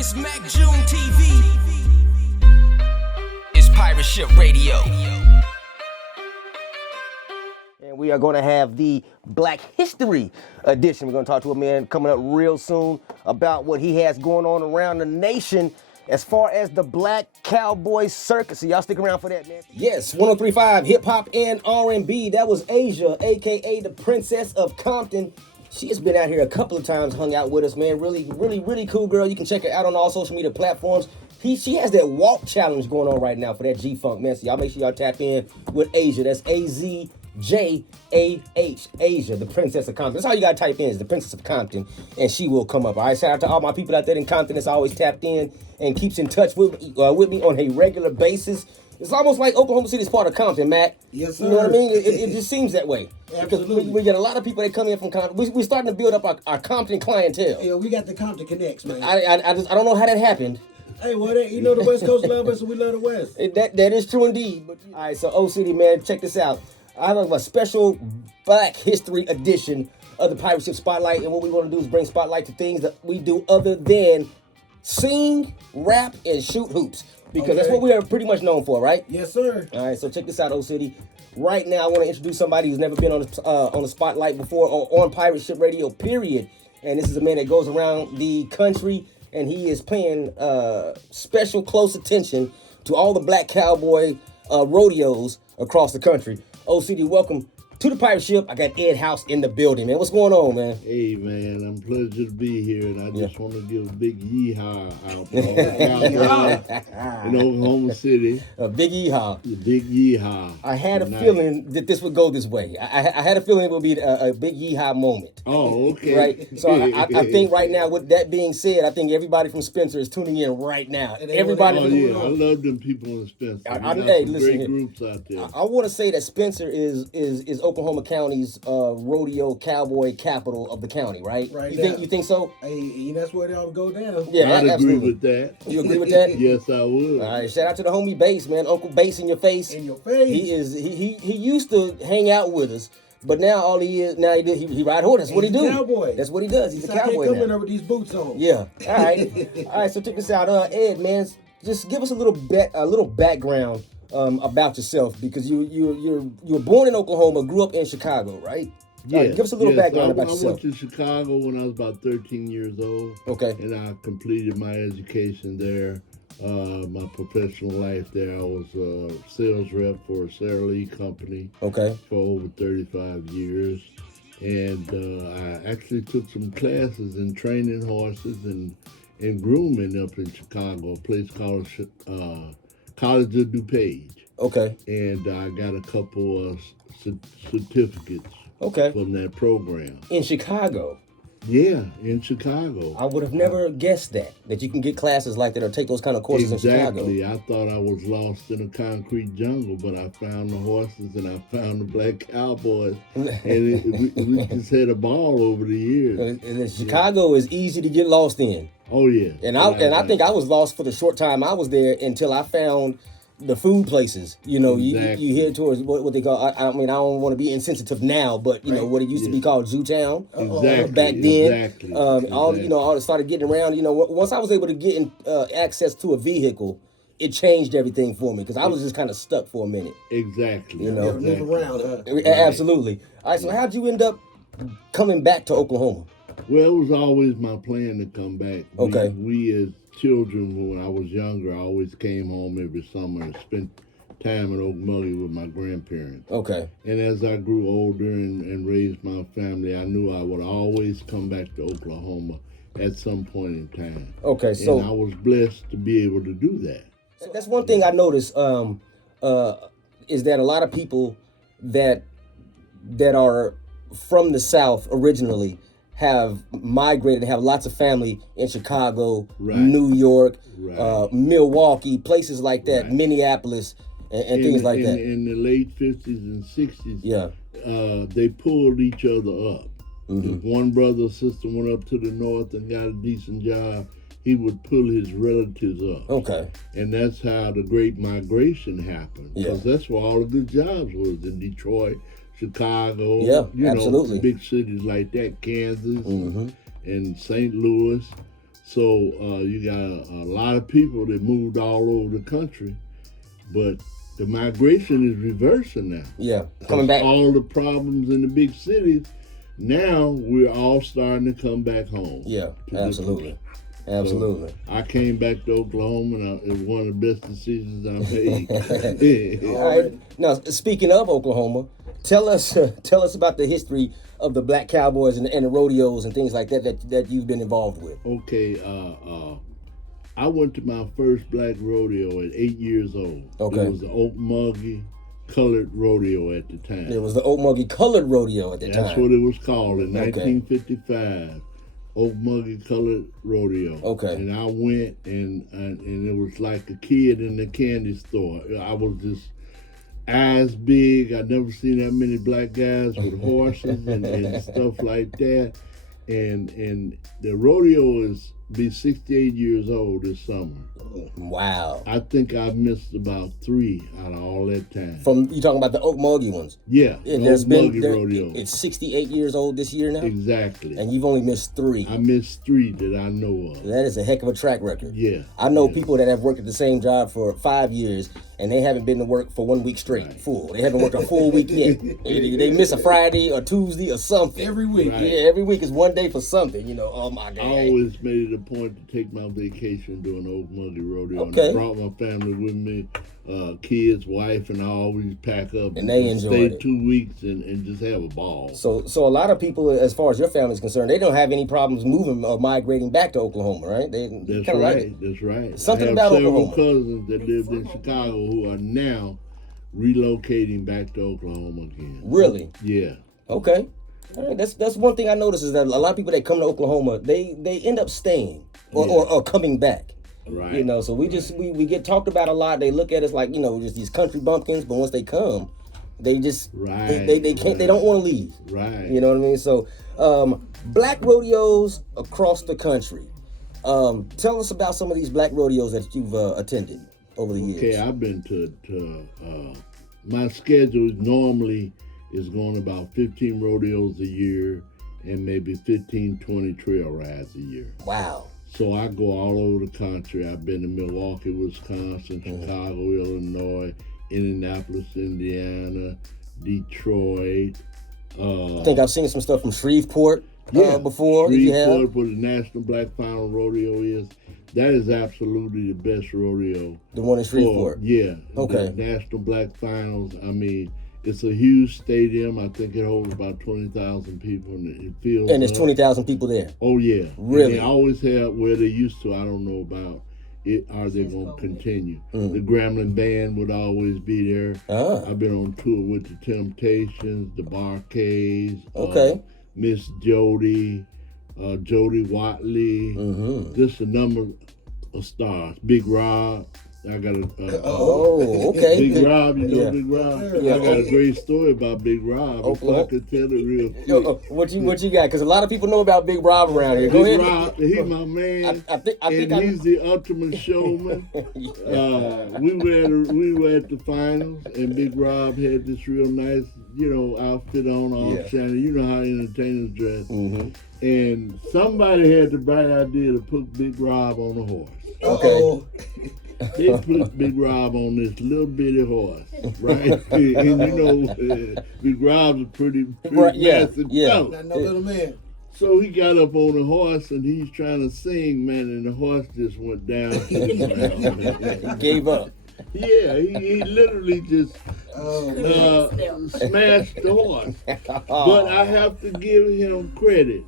It's Mack June TV. It's Pirate Ship Radio. And we are going to have the Black History edition. We're going to talk to a man coming up real soon about what he has going on around the nation as far as the Black Cowboy Circus. So y'all stick around for that, man. Yes, 103.5 hip hop and R&B. That was Asia, aka the Princess of Compton. She has been out here a couple of times, hung out with us, man. Really cool girl. You can check her out on all social media platforms. She has that walk challenge going on right now for that G-Funk, man. So y'all make sure y'all tap in with Asia. That's AZJAH, Asia, the Princess of Compton. That's all you gotta type in is the Princess of Compton, and she will come up. All right, shout out to all my people out there in Compton that's always tapped in and keeps in touch with me on a regular basis. It's almost like Oklahoma City is part of Compton, Matt. Yes, sir. You know what I mean? It just seems that way. Absolutely. Because we get a lot of people that come in from Compton. We're starting to build up our Compton clientele. Yeah, we got the Compton Connects, man. I don't know how that happened. Hey, well, you know the West Coast love us, and we love the West. That is true indeed. But, all right, so O-City, man, check this out. I have a special Black History edition of the Pirate Ship Spotlight, and what we want to do is bring spotlight to things that we do other than sing, rap, and shoot hoops. Because that's what we are pretty much known for, right? Yes, sir. All right, so check this out, O-City. Right now, I want to introduce somebody who's never been on the spotlight before or on Pirate Ship Radio, period. And this is a man that goes around the country, and he is paying special close attention to all the Black Cowboy rodeos across the country. O-City, welcome to the Pirate Ship. I got Ed House in the building, man. What's going on, man? Hey, man, I'm pleasure to be here, and I just want to give a big yeehaw out in Oklahoma City. A big yeehaw. A big yeehaw. I had a feeling that this would go this way. I had a feeling it would be a big yeehaw moment. Oh, okay. Right? So I think right now, with that being said, I think everybody from Spencer is tuning in right now. Everybody. Oh, yeah, I love them people in Spencer. Hey, listen great here. groups out there. I want to say that Spencer is Oklahoma County's rodeo cowboy capital of the county, right? Right. You think so? Hey, that's where they all go down. Yeah, I'd absolutely. agree with that. You agree with that? Yes, I would. All right, shout out to the homie Bass, man. Uncle Bass in your face. In your face. He used to hang out with us, but now all he is he ride horse. That's what he do. He's a cowboy. That's what he does. He's a cowboy I can't come in now. there with these boots on. Yeah. All right. So check this out, Ed, man. Just give us a little background about yourself, because you were born in Oklahoma, grew up in Chicago, right? Yeah, give us a little background about I yourself. went to Chicago when I was about 13 years old. Okay. And I completed my education there. My professional life there, I was a sales rep for a Sara Lee company. Okay. For over 35 years. And I actually took some classes in training horses and grooming up in Chicago, a place called College of DuPage. Okay. And I got a couple of certificates from that program. In Chicago? Yeah, in Chicago. I would have never guessed that you can get classes like that or take those kind of courses in Chicago. Exactly. I thought I was lost in a concrete jungle, but I found the horses and I found the Black Cowboys. And we just had a ball over the years. And Chicago is easy to get lost in. Oh, yeah. And I think I was lost for the short time I was there until I found the food places. You know, exactly. you head towards what they call, I mean, I don't want to be insensitive now, but you know what it used to be called Zootown. Exactly. Back then. Exactly. All started getting around. You know, once I was able to get access to a vehicle, it changed everything for me, because I was just kind of stuck for a minute. Exactly. You know, move around. Right. Absolutely. All right. So how'd you end up coming back to Oklahoma? Well, it was always my plan to come back. Okay. We as children, when I was younger, I always came home every summer and spent time in Okmulgee with my grandparents. Okay. And as I grew older and raised my family, I knew I would always come back to Oklahoma at some point in time. Okay, so... And I was blessed to be able to do that. That's one thing I noticed, is that a lot of people that are from the South originally have migrated and have lots of family in Chicago, New York, Milwaukee, places like that, Minneapolis, and things like that. In the late 50s and 60s, they pulled each other up. Mm-hmm. If one brother or sister went up to the north and got a decent job, he would pull his relatives up. Okay. And that's how the Great Migration happened. Because that's where all the good jobs was, in Detroit, Chicago, absolutely. Big cities like that, Kansas, and St. Louis. So you got a lot of people that moved all over the country, but the migration is reversing now. Yeah, coming back. All the problems in the big cities, now we're all starting to come back home. Yeah, absolutely. Absolutely. So I came back to Oklahoma, and it was one of the best decisions I made. All right. Now, speaking of Oklahoma, tell us about the history of the Black Cowboys and the rodeos and things like that you've been involved with. Okay, I went to my first black rodeo at 8 years old. Okay. It was the Okmulgee Colored Rodeo at the time. It was the Okmulgee Colored Rodeo at the time. That's what it was called in Okay. 1955. Okmulgee Colored Rodeo. Okay. And I went, and it was like a kid in the candy store. I was just eyes big. I'd never seen that many black guys with horses and stuff like that. And the rodeo is be 68 years old this summer. Wow. I think I've missed about 3 out of all that time. From you talking about the Okmulgee ones? Yeah, And there's been Okmulgee Rodeo. It's 68 years old this year now, Exactly. and you've only missed 3. I missed 3 that I know of. That is a heck of a track record. Yeah. I know yeah. people that have worked at the same job for 5 years, and they haven't been to work for 1 week straight, full. They haven't worked a full week yet. They miss a Friday or Tuesday or something. Every week. Right. Yeah, every week is one day for something, Oh my God. I always made it a point to take my vacation during the Okmulgee Rodeo. Okay. And I brought my family with me, kids, wife, and I always pack up And they just enjoyed stay it. 2 weeks and just have a ball. So a lot of people, as far as your family is concerned, they don't have any problems moving or migrating back to Oklahoma, right? They That's kinda right. like it. That's right. Something I have about several Oklahoma. cousins that lived in Chicago who are now relocating back to Oklahoma again. Really? Yeah. Okay. All right. That's one thing I noticed is that a lot of people that come to Oklahoma, they end up staying or coming back. Right. So we get talked about a lot. They look at us like, just these country bumpkins, but once they come, they just Right. they can't they don't want to leave. Right. You know what I mean? So black rodeos across the country. Tell us about some of these black rodeos that you've attended over the years. Okay, I've been to my schedule normally is going about 15 rodeos a year and maybe 15, 20 trail rides a year. Wow. So I go all over the country. I've been to Milwaukee, Wisconsin, Chicago, Illinois, Indianapolis, Indiana, Detroit. I think I've seen some stuff from Shreveport before. Did you have? Shreveport, where the National Black Final Rodeo is. That is absolutely the best rodeo. The one in Shreveport? Yeah. Okay. The National Black Finals. I mean, it's a huge stadium. I think it holds about 20,000 people, and it feels. And there's 20,000 people there. Oh yeah. Really? And they always have where they used to. I don't know about it. Are they going to continue? The Gremlin Band would always be there. I've been on tour with the Temptations, the Barcades. Okay. Miss Jody, Jody Watley. Just a number of stars. Big Rob. I got a okay. Big Rob, you know Yeah. Big Rob. Yeah. I got a great story about Big Rob. If I could tell it real quick. What you got? Because a lot of people know about Big Rob around here. Go Big ahead. Rob, he's my man, I think he's the ultimate showman. We were at the finals, and Big Rob had this real nice, outfit on, all shiny. You know how entertainers dress. And somebody had the bright idea to put Big Rob on a horse. Okay. They put Big Rob on this little bitty horse, right? And Big Rob's a pretty massive fellow. Not no little man. So he got up on the horse and he's trying to sing, man, and the horse just went down to the ground. Gave up. Yeah, he literally just smashed the horse. But I have to give him credit.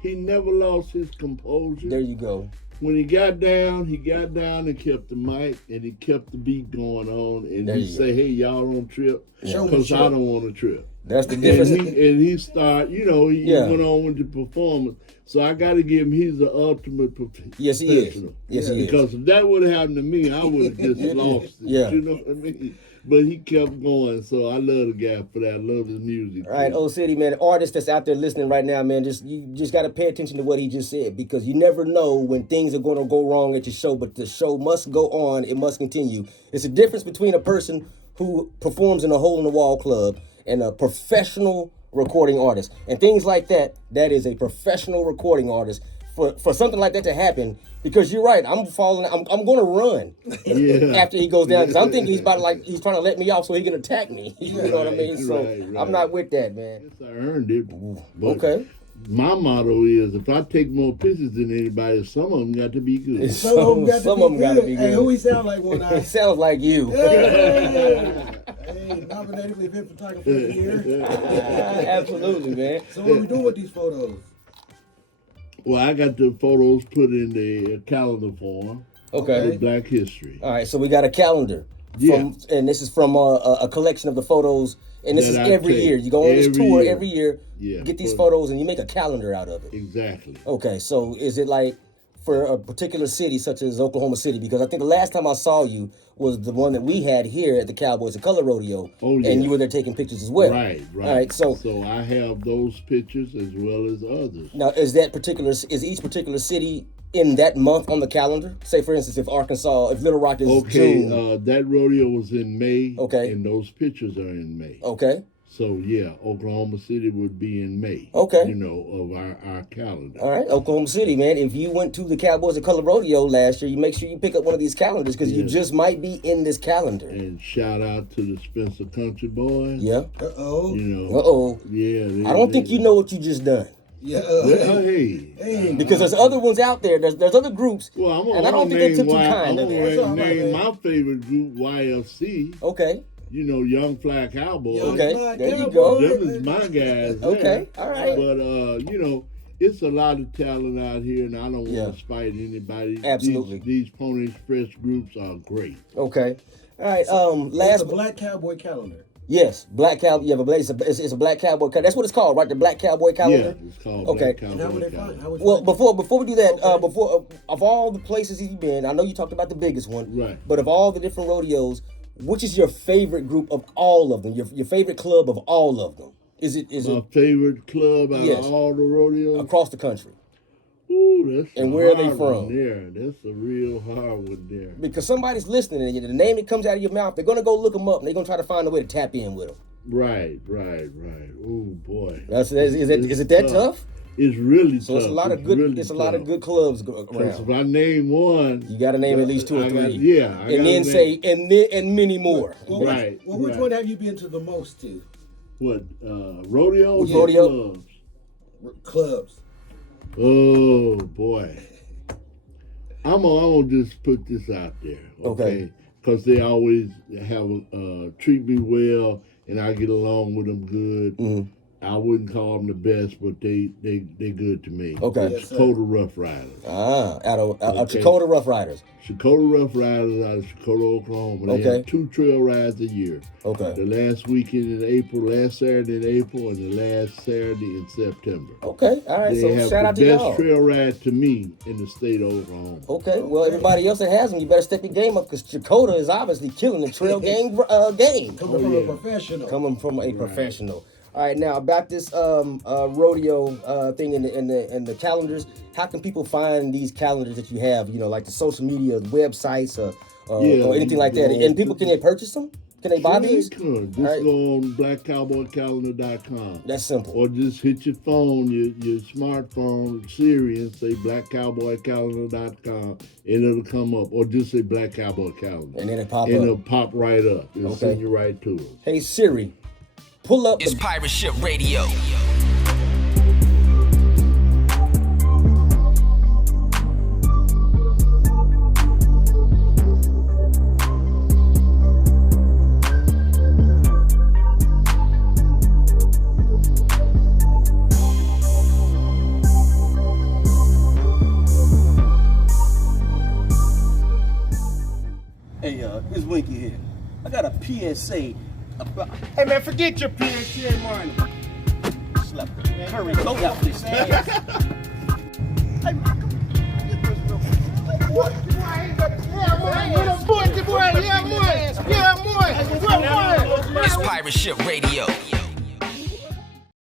He never lost his composure. There you go. When he got down and kept the mic and he kept the beat going on and he say, "Hey, y'all don't trip, because I don't want to trip." That's the difference. And he started, he went on with the performance. So I got to give him, he's the ultimate professional. Yes, he is. Yes, he is. Because if that would have happened to me, I would have just lost it. Yeah. You know what I mean? But he kept going, so I love the guy for that. I love his music. All right, Old City, man, the artist that's out there listening right now, man, you just got to pay attention to what he just said, because you never know when things are going to go wrong at your show, but the show must go on. It must continue. It's a difference between a person who performs in a hole-in-the-wall club and a professional recording artist. And things like that, that is a professional recording artist for something like that to happen, because you're right, I'm going to run after he goes down, because I'm thinking he's trying to let me off so he can attack me. You know what I mean? So I'm not with that, man. Yes, I earned it. But Okay. my motto is, if I take more pictures than anybody, some of them got to be good. Some of them got to be good. Hey, good. who he sound like one It eye? sounds like you. Hey, nominated for Event Photographer of the Year. Absolutely, man. So what we doing with these photos? Well, I got the photos put in the calendar form. Okay. With Black History. All right, so we got a calendar. Yeah. And this is from a collection of the photos. And this is That I every take year. You go on this tour year. every year, Yeah, get these but- photos, and you make a calendar out of it. Exactly. Okay, so is it like for a particular city, such as Oklahoma City? Because I think the last time I saw you was the one that we had here at the Cowboys and Color Rodeo. Oh, yeah. And you were there taking pictures as well. Right. All right, so I have those pictures as well as others. now is each particular city in that month on the calendar? Say, for instance, if Little Rock is Okay, June. that rodeo was in May. Okay. And those pictures are in May. Okay. So yeah, Oklahoma City would be in May. Okay. You know, of our calendar. All right, Oklahoma City, man. If you went to the Cowboys and Color Rodeo last year, you make sure you pick up one of these calendars, because you just might be in this calendar. And shout out to the Spencer Country Boys. Yeah. Uh-oh. You know. Uh-oh. Yeah. I don't think you know what you just done. Yeah. Well, hey. Hey. Because there's other ones out there. There's other groups. Well, I'm and I don't think they took too kind of gonna it. name my favorite group, YFC. Okay. You know, Young Fly Cowboys. Okay. Black There you Cowboy. go. Them is my guys. Okay, there. all right. But you know, it's a lot of talent out here, and I don't want Yeah. to spite anybody. Absolutely. These Pony Express groups are great. Okay. All right. It's Last. the Black Cowboy Calendar. Yes, Black Cowboy. Yeah, but it's a Black Cowboy. That's what it's called, right? The Black Cowboy Calendar. Yeah, it's called Okay. Black And how would Cowboy they find? Calendar. How would Well, before we do that, Okay. of all the places you've been, I know you talked about the biggest one, Right. But of all the different rodeos, which is your favorite group of all of them? Your favorite club of all of them? Is it My favorite club out Yes. of all the rodeos? across the country? Ooh, that's And a where are they hard from? one there. That's a real hard one there. Because somebody's listening, and the name that comes out of your mouth, they're gonna go look them up, and they're gonna try to find a way to tap in with them. Right. Ooh, boy. Is it that tough? It's really So tough. it's a lot of good. Really It's a lot of tough. good clubs Because if around. I name one, You got to name at least two or I three. got- yeah, I and gotta then name- say and many more. Well, Right, which right. one have you been to the most to? what, rodeos? Yeah. or Rodeo? clubs? Clubs. Oh, boy. I'm gonna just put this out there, Okay. okay? Because they always have treat me well, and I get along with them good. Mhm. I wouldn't call them the best, but they good to me. Okay. Yes, sir. Dakota Rough Riders. Out of Okay. Dakota Rough Riders. Dakota Rough Riders out of Dakota, Oklahoma. They Okay. have 2 trail rides a year. Okay. The last weekend in April, last Saturday in April, and the last Saturday in September. Okay. All right. They So have shout out the to best y'all. trail ride to me in the state of Oklahoma. Okay. Well, everybody else that has them, you better step your game up, because Dakota is obviously killing the trail game. Coming from yeah. a professional. Coming from a professional. All right, now about this rodeo thing in the calendars. How can people find these calendars that you have? You know, like the social media websites Yeah, or anything like that. you And know, people, can they purchase them? Can they buy Sure these? they could. Just All right. go on blackcowboycalendar.com. That's simple. Or just hit your phone, your smartphone, Siri, and say blackcowboycalendar.com, and it'll come up. Or just say Black Cowboy Calendar. And then it pop And up. it'll pop right up. It'll Okay. send you right to it. Hey Siri, pull up It's the Pirate Ship Radio. Hey, it's Winky here. I got a PSA about. Hey, man, forget your PSA money. Slap the curry goat off this ass. Hey, man, come on. Get this real quick. It's Pirate Ship Radio.